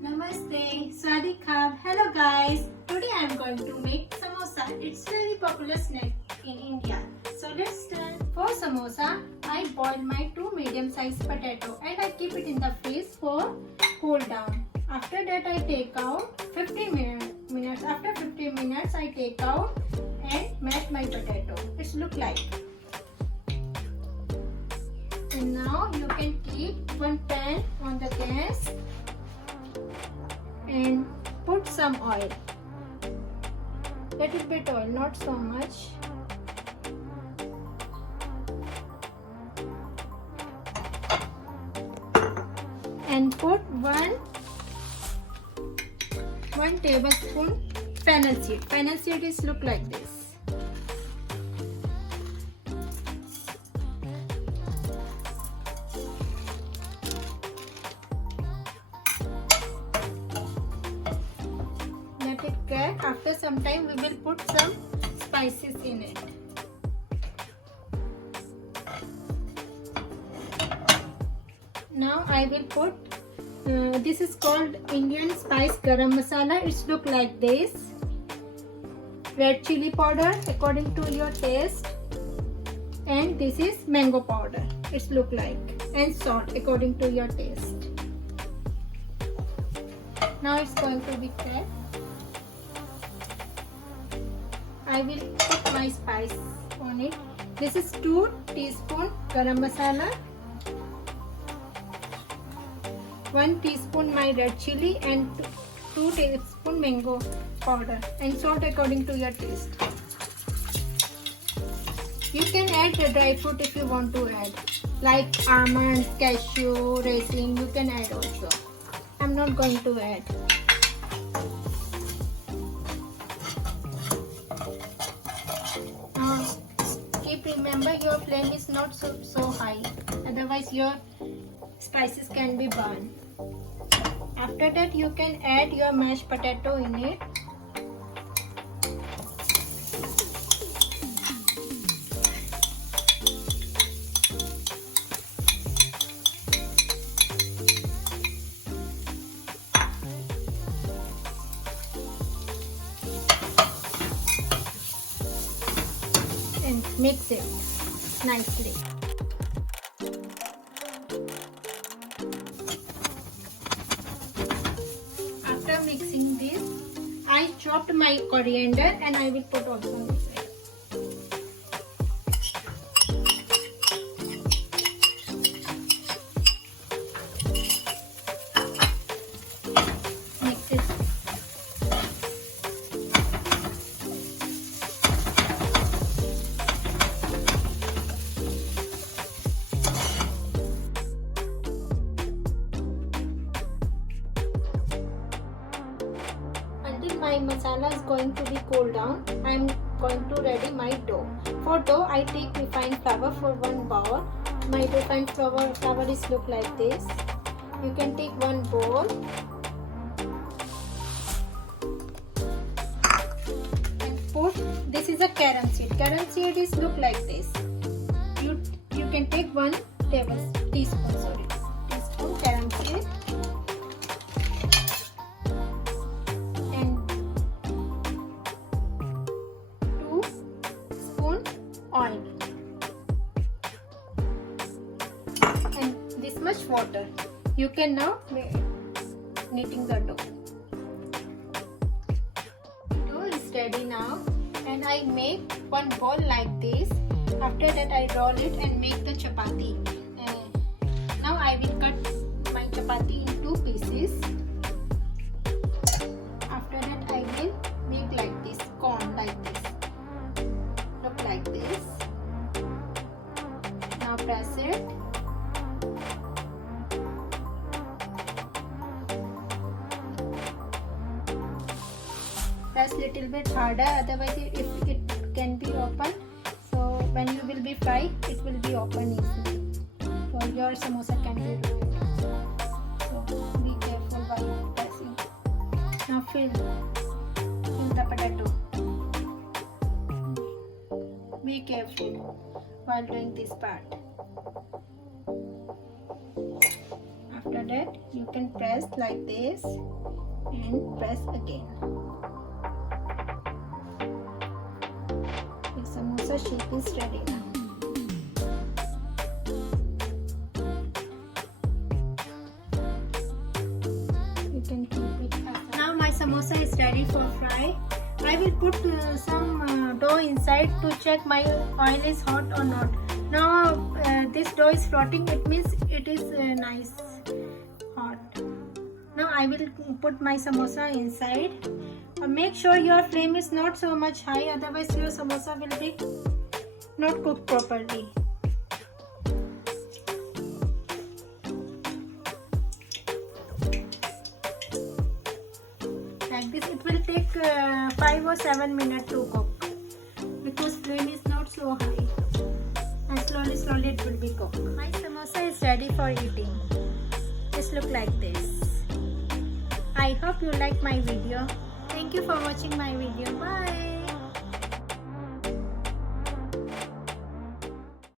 Namaste, Swadikab. Hello guys. Today I am going to make samosa. It's very popular snack in India. So let's start. For samosa, I boil my 2 medium-sized potato and I keep it in the fridge for cool down. After that I take out 15 minutes. After 15 minutes I take out and mash my potato. It's look like. And now you can keep one pan on the gas and put some oil. Little bit oil, not so much. And put one tablespoon fennel seed. Fennel seed is look like this. Let it crack. After some time we will put some spices in it. Now I will put this is called Indian spice garam masala. It's look like this. Red chili powder according to your taste, and this is mango powder. It's look like, and salt according to your taste. Now it's going to be cracked. I will put my spice on it. This is 2 teaspoon garam masala, 1 teaspoon my red chili, and 2 tablespoon mango powder, and salt according to your taste. You can add the dry fruit if you want to add, like almonds, cashew, raisin. You can add also. I'm not going to add. Remember your flame is not so high, otherwise your spices can be burned. After that you can add your mashed potato in it. And mix it nicely. After mixing this, I chopped my coriander and I will put also inside. Mix it. My masala is going to be cooled down. I am going to ready my dough. For dough, I take refined flour for 1 bowl. My refined flour is look like this. You can take 1 bowl and put. This is a caram seed. Caram seed is look like this. You can take 1 teaspoon caram seed. Oil and this much water. You can now kneading the dough. Dough is ready now, and I make 1 ball like this. After that I roll it and make the chapati. Now I will cut my chapati in 2 pieces. After that I will make like this cone like this. Look like this. Now press it. Press little bit harder, otherwise it can be open. So when you will be fry, it will be open easily. So your samosa can be ruined. So be careful while pressing. Now fill the potato. Be careful while doing this part. hold it, you can press like this and press again. The samosa shape is ready now. You can keep it up. Now my samosa is ready for fry. I will put some dough inside to check my oil is hot or not. Now this dough is floating, it means it is nice hot. Now I will put my samosa inside. Make sure your flame is not so much high, otherwise your samosa will be not cooked properly. Like this, it will take 5 or 7 minutes to cook because flame is not so high, and slowly it will be cooked. My samosa is ready for eating. Just look like this. I hope you like my video. Thank you for watching my video. Bye.